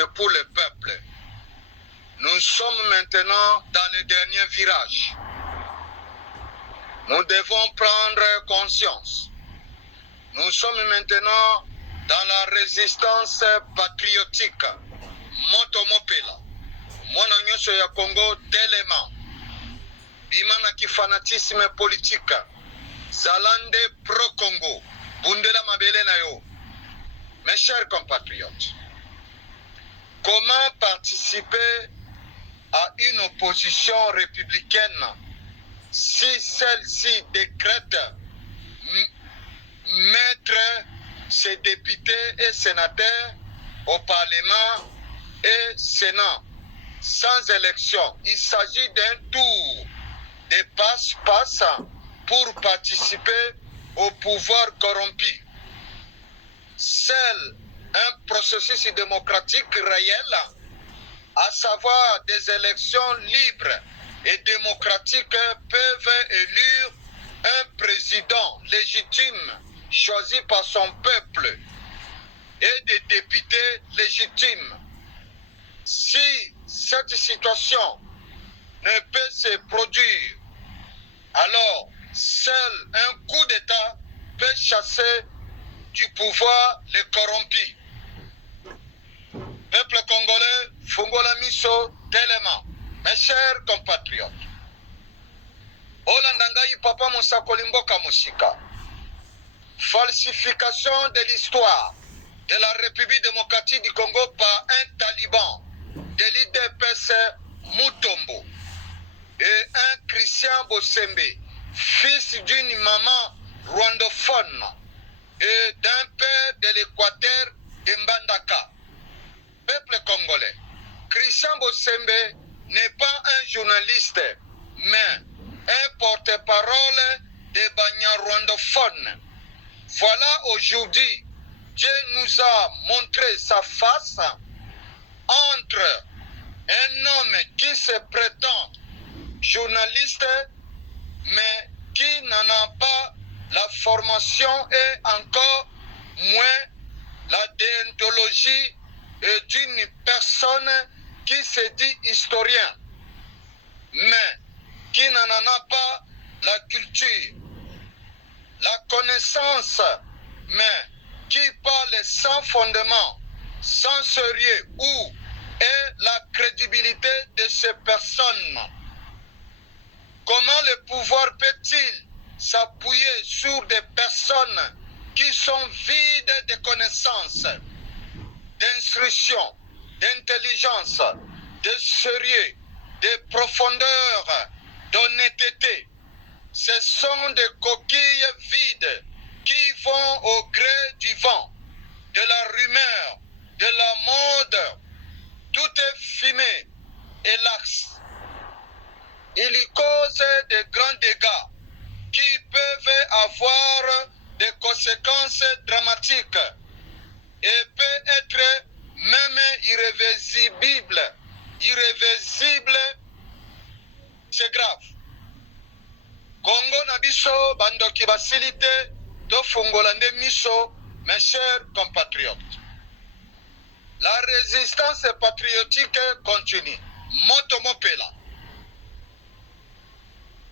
c'est pour le peuple. Nous sommes maintenant dans le dernier virage. Nous devons prendre conscience. Nous sommes maintenant dans la résistance patriotique. Motomopela. Mwana nyonso ya Congo d'éléments. Bimana ki fanatisme politique. Zalande pro-Congo. Bundela mabele na yo. Mes chers compatriotes, comment participer à une opposition républicaine si celle-ci décrète mettre ses députés et sénateurs au Parlement et Sénat sans élection? Il s'agit d'un tour de passe-passe pour participer au pouvoir corrompu. Seul un processus démocratique réel, à savoir des élections libres et démocratiques, peuvent élire un président légitime choisi par son peuple et des députés légitimes. Si cette situation ne peut se produire, alors seul un coup d'État peut chasser du pouvoir les corrompus. Peuple congolais, Fungola Miso, Téléma, mes chers compatriotes, Olandangaï Papa Moussa Kolimboka Moussika, falsification de l'histoire de la République démocratique du Congo par un taliban de l'IDPS Mutombo et un Christian Bosembe, fils d'une maman rwandophone et d'un père de l'Équateur de Mbandaka. Peuple congolais, Christian Bosembe n'est pas un journaliste, mais un porte-parole des Banyarwandophones. Voilà aujourd'hui, Dieu nous a montré sa face entre un homme qui se prétend journaliste, mais qui n'en a pas la formation et encore moins la déontologie d'une personne qui se dit historien, mais qui n'en a pas la culture, la connaissance, mais qui parle sans fondement, sans sérieux, où est la crédibilité de ces personnes? Comment le pouvoir peut-il s'appuyer sur des personnes qui sont vides de connaissances, d'instruction, d'intelligence, de sérieux, de profondeur, d'honnêteté? Ce sont des coquilles vides qui vont au gré du vent, de la rumeur, de la mode. Tout est fumé et laxe. Il y cause de grands dégâts qui peuvent avoir des conséquences dramatiques et peut être même irréversible. Irréversible, c'est grave. Congo na biso bandoki basilite to fungolande miso, mes chers compatriotes. La résistance patriotique continue. Motomopela.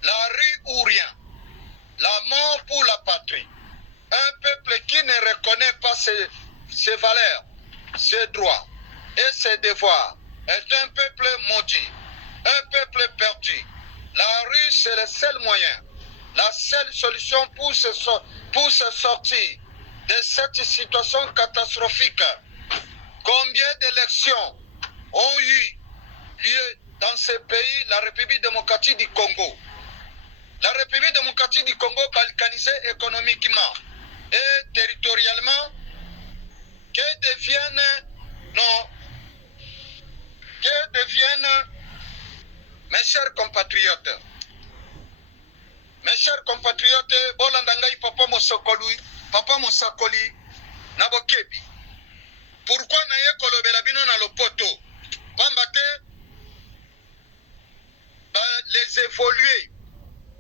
La rue ou rien. La mort pour la patrie. Un peuple qui ne reconnaît pas ses valeurs, ses droits et ses devoirs est un peuple maudit, un peuple perdu. La rue, c'est le seul moyen, la seule solution pour se sortir de cette situation catastrophique. Combien d'élections ont eu lieu dans ce pays, la République démocratique du Congo? La République démocratique du Congo balkanisée économiquement et territorialement, que deviennent mes chers compatriotes, Bolandangaï Papa Mosakoli, Nabokebi. Pourquoi naye kolobela bino na lopoto? Pambate les évolués,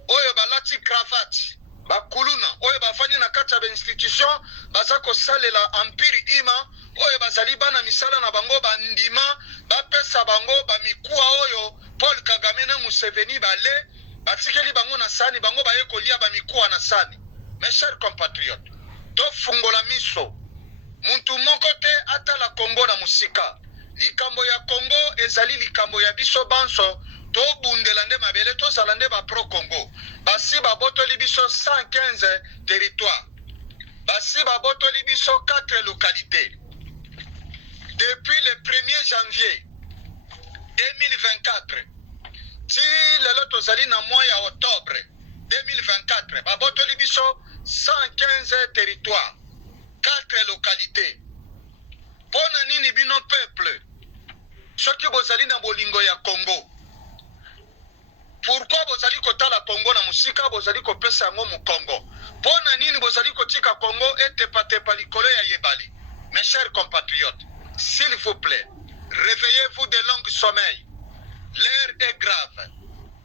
oyo balati cravate, bakuluna, oyo bafani na kati ya institution, bazako salela empire ima, oyo bazali bana misala na bango bandima bapesa bango bamikuwa oyo Paul Kagame na Museveni bale batikeli bango na sani bango baye kolia bamikuwa na sani. Mes chers compatriotes, tofungola miso muntu moko te atala Kongo na musika. Likambo ya Kongo ezali likambo ya biso banso to bundela nde mabele to zalande ba pro Congo. Basi babotoli biso 115 territoires. Basi babotoli biso 4 localités. Depuis le 1er janvier 2024 ti lelo tozali na mois ya octobre 2024 babotoli biso 115 territoires, 4 localités. Pona nini bino peuple soki bozali na bolingo ya Congo? Pourquoi bozali kotala Congo na musika bozali kopesa yango mu Congo? Pona nini bozali kotika Congo etepa likolo ya yebali? Mes chers compatriotes, s'il vous plaît, réveillez-vous de longues sommeils. L'heure est grave.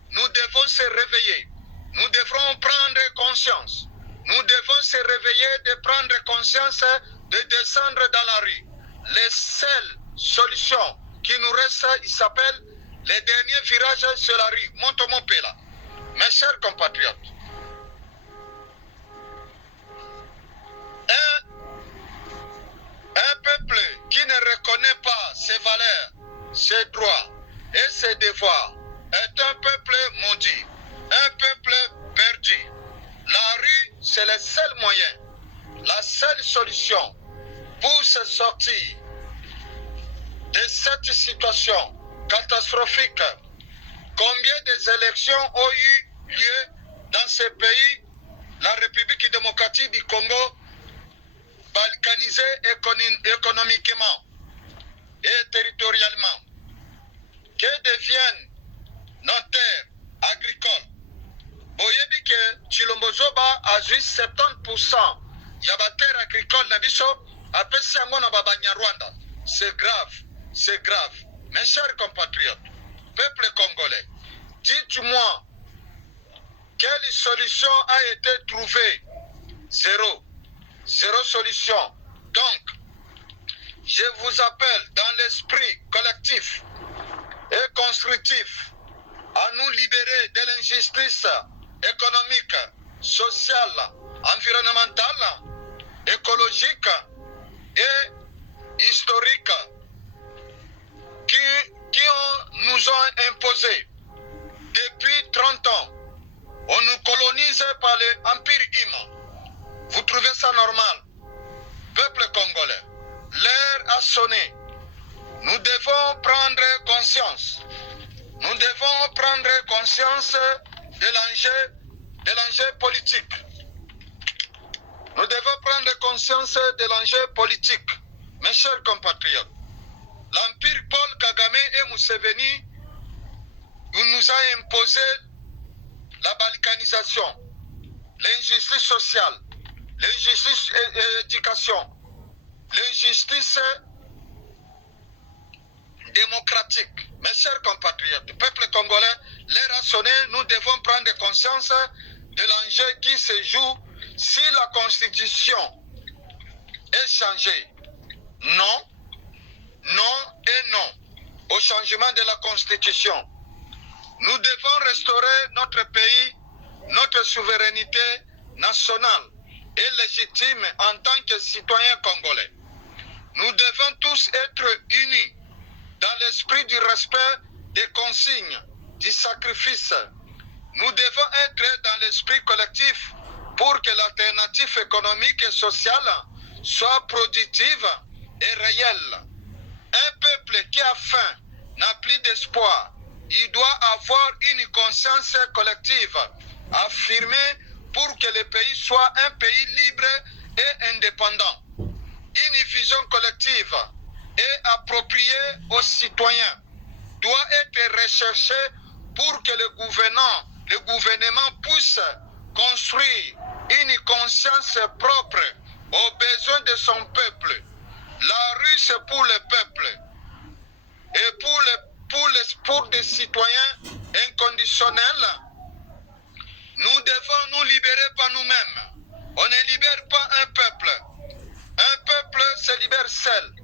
Nous devons se réveiller. Nous devrons prendre conscience. Nous devons se réveiller, de prendre conscience, de descendre dans la rue. Les seules solutions qui nous restent, il s'appelle les derniers virages sur la rue. Monte-mon-Pela. Mes chers compatriotes, un peuple qui ne reconnaît pas ses valeurs, ses droits et ses devoirs est un peuple maudit, un peuple perdu. La rue, c'est le seul moyen, la seule solution pour se sortir de cette situation catastrophique. Combien des élections ont eu lieu dans ce pays, la République démocratique du Congo, balkanisée économiquement et territorialement? Que deviennent nos terres agricoles? Boyebi que Chilombozoba a juste 70% ya ba terre agricole na biso apesi yango na Banyarwanda. C'est grave, c'est grave. Mes chers compatriotes, peuple congolais, dites-moi quelle solution a été trouvée? Zéro. Zéro solution. Donc, je vous appelle dans l'esprit collectif et constructif à nous libérer de l'injustice économique, sociale, environnementale, écologique et historique qui nous ont imposé depuis 30 ans. On nous colonise par l'Empire humain. Vous trouvez ça normal? Peuple congolais, l'heure a sonné. Nous devons prendre conscience. Nous devons prendre conscience de l'enjeu politique. Nous devons prendre conscience de l'enjeu politique. Mes chers compatriotes, l'Empire Paul Kagame et Museveni nous a imposé la balkanisation, l'injustice sociale, l'injustice éducation, l'injustice démocratique. Mes chers compatriotes, peuple congolais, l'heure a sonné, nous devons prendre conscience de l'enjeu qui se joue si la constitution est changée. Non, non et non au changement de la constitution. Nous devons restaurer notre pays, notre souveraineté nationale et légitime en tant que citoyens congolais. Nous devons tous être unis dans l'esprit du respect des consignes, du sacrifice. Nous devons être dans l'esprit collectif pour que l'alternative économique et sociale soit productive et réelle. Un peuple qui a faim n'a plus d'espoir. Il doit avoir une conscience collective affirmée pour que le pays soit un pays libre et indépendant. Une vision collective et appropriée aux citoyens doit être recherchée pour que le gouvernement puisse construire une conscience propre aux besoins de son peuple. La rue, c'est pour le peuple et pour des citoyens inconditionnels. Nous devons nous libérer par nous-mêmes. On ne libère pas un peuple. Un peuple se libère seul.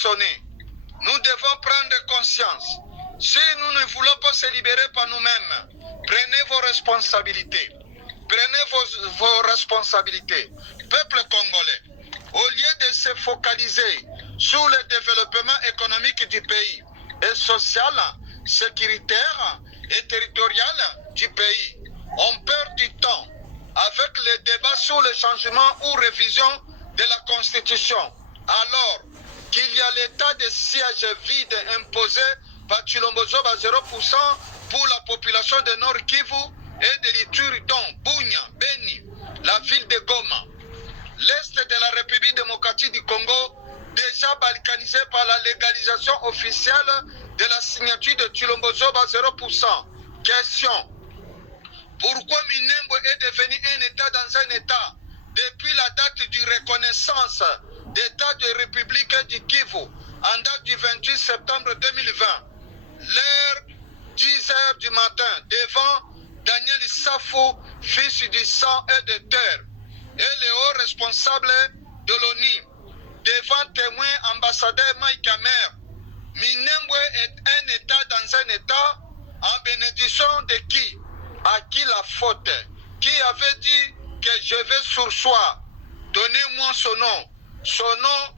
sonner. Nous devons prendre conscience. Si nous ne voulons pas se libérer par nous-mêmes, prenez vos responsabilités. Prenez vos responsabilités. Peuple congolais, au lieu de se focaliser sur le développement économique du pays et social, sécuritaire et territorial du pays, on perd du temps avec les débats sur le changement ou révision de la Constitution, alors qu'il y a l'état de siège vide imposé par Tshilombo Zoba 0% pour la population de Nord Kivu et de l'Ituri, dont Bunia, Beni, la ville de Goma. L'Est de la République démocratique du Congo, déjà balkanisé par la légalisation officielle de la signature de Tshilombo Zoba 0%. Question. Pourquoi Minembwe est devenu un État dans un État depuis la date de reconnaissance d'État de République du Kivu en date du 28 septembre 2020, l'heure 10 h du matin, devant Daniel Safou, fils du sang et de terre, et les hauts responsables de l'ONU, devant témoin ambassadeur Mike Amer, Minembwe est un État dans un État en bénédiction de qui? À qui la faute? Qui avait dit que je vais sursoir? Donnez-moi son nom. Son nom,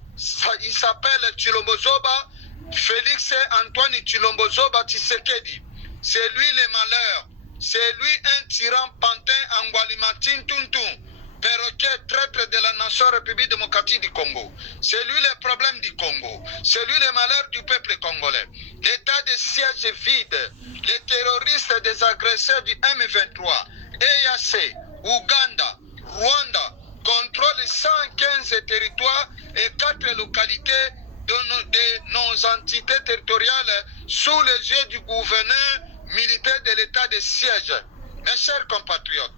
il s'appelle Tshilombo Zoba, Félix Antoine Tshilombo Zoba Tshisekedi. C'est lui le malheur. C'est lui un tyran pantin Angwalimatin Tuntun, perroquet traître de la nation République démocratique du Congo. C'est lui le problème du Congo. C'est lui le malheur du peuple congolais. L'état de siège vide, les terroristes des agresseurs du M23, EAC, Ouganda, Rwanda, contrôlent 115 territoires et 4 localités de nos entités territoriales sous les yeux du gouverneur militaire de l'état de siège. Mes chers compatriotes,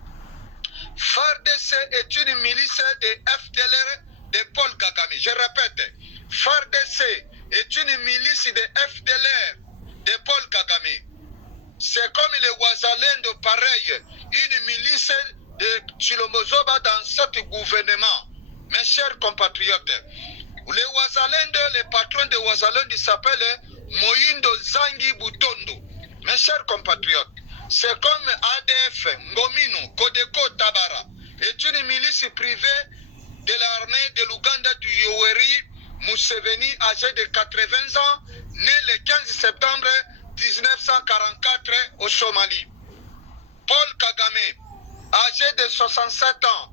FARDC est une milice de FDLR de Paul Kagame. Je répète, FARDC est une milice de FDLR de Paul Kagame. C'est comme les Ouazalendo, pareil, une milice de Tshilombo Zoba dans ce gouvernement. Mes chers compatriotes, les Ouazalendo, les patrons de Ouazalendo s'appellent Moyindo Zangi Butondo. Mes chers compatriotes, c'est comme ADF, Ngomino, Kodeko, Tabara, est une milice privée de l'armée de l'Ouganda du Yoweri Museveni, âgé de 80 ans, né le 15 septembre 1944 au Somalie. Paul Kagame, âgé de 67 ans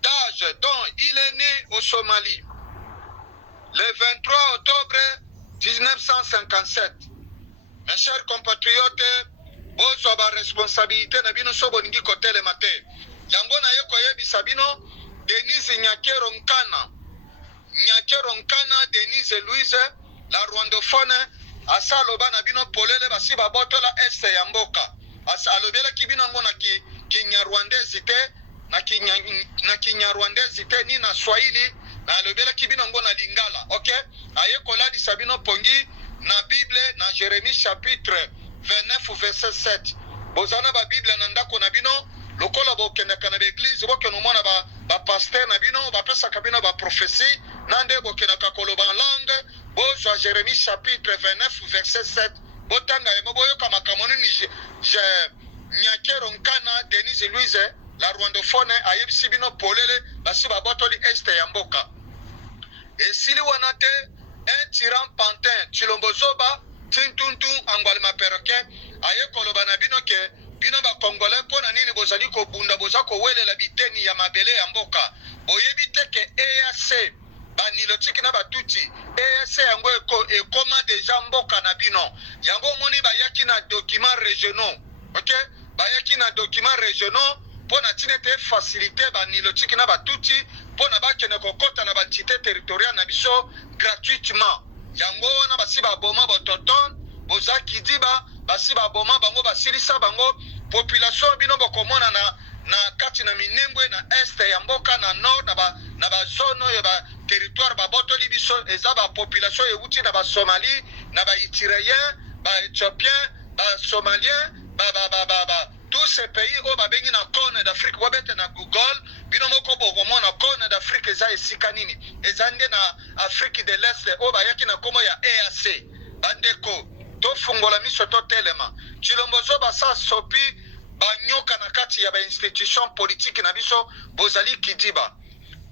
d'âge, dont il est né au Somalie, le 23 octobre 1957. Mes chers compatriotes, bozwa ba responsabilité na bino so boningi kotelema te. Yango na ye koyebisa bino Denise Nyakero Nkana Denise Louise, la rwandophone, asa aloba na bino polele basi babotola este ya mboka. Asa alobela ki bino ngo na Kinyarwandese te, na Kinyarwandese te ni na Swahili, na alobela ki bino ngo na Lingala. OK? Aye koladisa bino pongi na Bible na Jérémie chapitre 29 verset 7. Bozana ba Bible na ndako na bino, lokola bokendaka na l'église, bokeno mona ba pasteur na bino, ba pesa kabino ba prophétie, nande bokendaka koloba langue, bozwa Jérémie chapitre 29 verset 7. Botanga yemo boyoka makamoni ni Nyakero Nkana Denise Louise, la rwandophone, ayebisi bino polele basi babotoli este ya mboka. Esili wanate un tyran pantin Tshilombo Zoba Tintuntu Angwalima perroquet aye koloba na bino ke bino ba Congolais pona nini bozali ko bunda bozako welela biteni ya mabele ya mboka. Boyebi te ke EAC banilotiki na batuti EAC yango ekoma deja mboka na bino. Yango moni bayaki na documents régionaux. OK? Bayaki na documents régionaux pona tinete facilité banilotiki na batuti pona bakene kokota na bantité territoriale na biso gratuitement. Yango wana basi baboma bototon boza kidiba basi baboma bango basilisa bango population bino bokomona na kati na Minembwe na este ya mboka na nord na ba zone ya ba territoire babotoli biso eza ba population euti na ba Somalie na ba Itirien ba Éthiopien ba Somalien ba tous ces pays au babengi na corne d'Afrique wabete na Google bino moko bokomona corne d'Afrique eza esika nini eza nde na Afrique de l'Est oyo bayaki na komo ya EAC bandeko tofungola miso totelema Tshilombo Zoba sa sopi banyoka na kati ya institution politique na biso bozali kidiba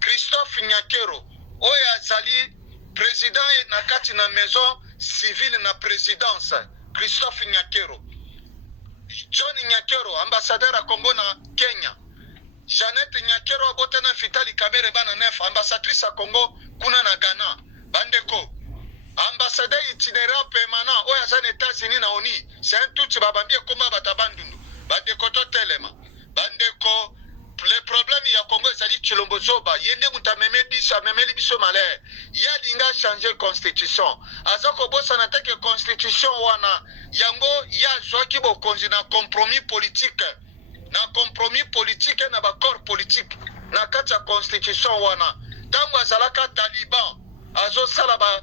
Christophe Nyakero oyo azali président na kati na maison civile na présidence Christophe Nyakero John Nyakero ambassadeur a Congo na Kenya Jeannette Nyakero abotana Vitali Kamere bana nef ambassadrice a Congo kuna na Ghana bandeko ambassadeur itinérant permanent oyo aza na États-Unis na ONU c'est un tout babambie koma batabandundu bandeko totelema bandeko le problème ya Congo ezali Tshilombo Zoba yende mutameme biso amemeli biso malere ya linga changer constitution azako bosa na teke constitution wana yango ya zwaki bokonzi na compromis politique na ba corps politique na kati ya constitution wana tango azalaka Taliban azosala ba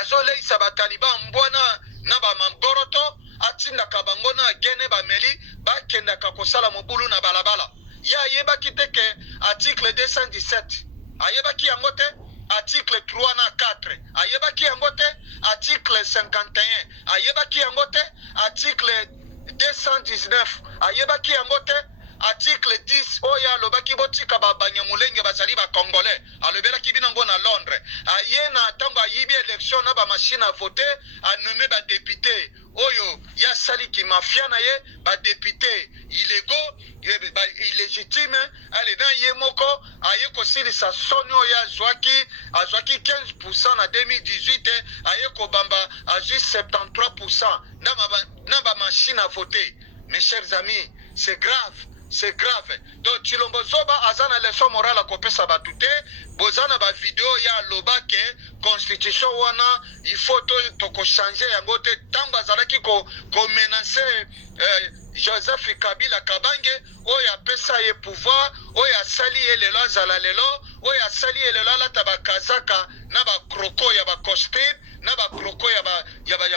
azoleisa ba Taliban mbwana na ba mamboroto atindaka bango na gene bameli bakendaka kosala mobulu na balabala ya ayebaki teke article 217 ayebaki yango te article 3 na 4 ayebaki yango te article 51 ayebaki yango te article 219 ayebaki yango te article 10 oyo alobaki botika banyamulenge bazali bakongolais alobelaki binango na Londres aye na ntango ayibi élection na bamashine a vote anome badepute oyo ya saliki mafia na ye badepute illégaux illégitime ale na ye moko aye kosilisa soni oyo azwaki 15% na 2018 aye kobamba azwi 73% na bamashine a vote. Mes chers amis, c'est grave. C'est grave. Donc Tshilombo Zoba azana leçon morale kopesa batute bozana ba vidéo ya lobake constitution wana il faut to changer yango te tamba zalaki ko menacer Joseph Kabila Kabange oya pesa ye pouvoir oya sali elelo azala lelo oya sali elelo la tabakazaka na ba kroko ya ba costume na ba kroko ya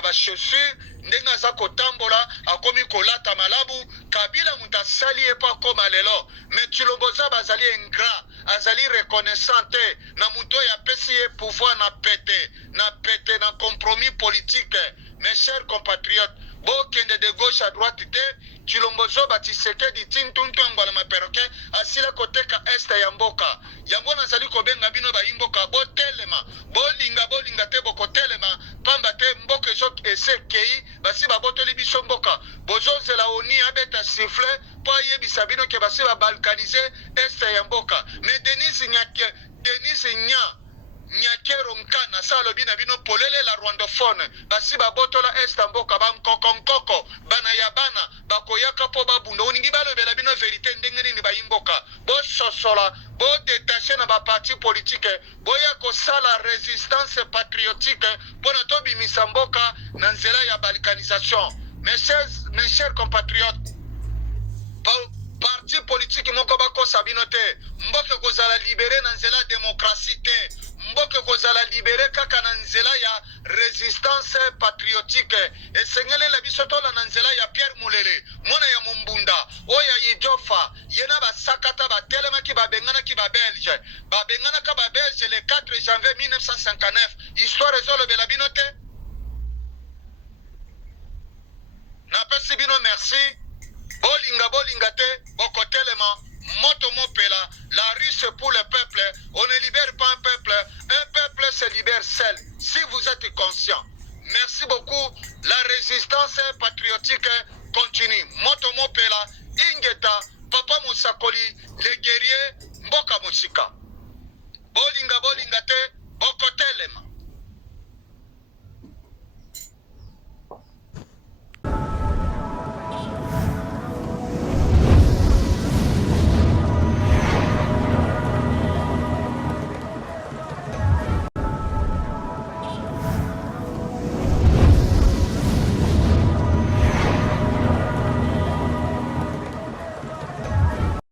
ba chaussure ndenga za kotambola akomi kolata malabu Kabila mutasali epa koma lelo mais Tshilombo Zoba azali ingrat azali reconnaissante na muto ya pesi ye pouvoir na pete na compromis politique. Mes chers compatriotes bokende de gauche à droite te Tshilombo Zoba Tshisekedi tintuntu ngwala maperoke asila koteka este ya mboka yango nazali kobenga bino ba imboka botelema bolinga te bokotelema pamba te mboka ezo esekei basi babotoli biso mboka bozozela oni abeta sifflet po ayebisa bino ke basi babalkanize este ya mboka mais Denis Nyakero Nkana salo bina bino polele la rwandophone basi babotola esta mboka bankokonkoko bana ya bana bakoyaka po babundo uningi balobela bino verité ndenge nini bayimboka bososola bodetache na baparti politique boya kosala résistance patriotique mpona tobimisa mboka na nzela ya balkanisation. Mes chers compatriotes, parti politique moko bakosa bino te mboka kozala libéré na nzela démocratie te mboka kozala libéré kaka na nzela ya résistance patriotique esengele la biso tola na nzela ya Pierre Mulele mona ya Mumbunda oya Idjofa yena basakata batelemaki babenganaki babelge babenganaka babelge le 4 janvier 1959 histoire ezolobela bino te napesi bino merci bolinga te bokotelema moto mopela la rue c'est pour le peuple on ne libère pas un peuple se libère seul si vous êtes conscient. Merci beaucoup. La résistance patriotique continue moto mopela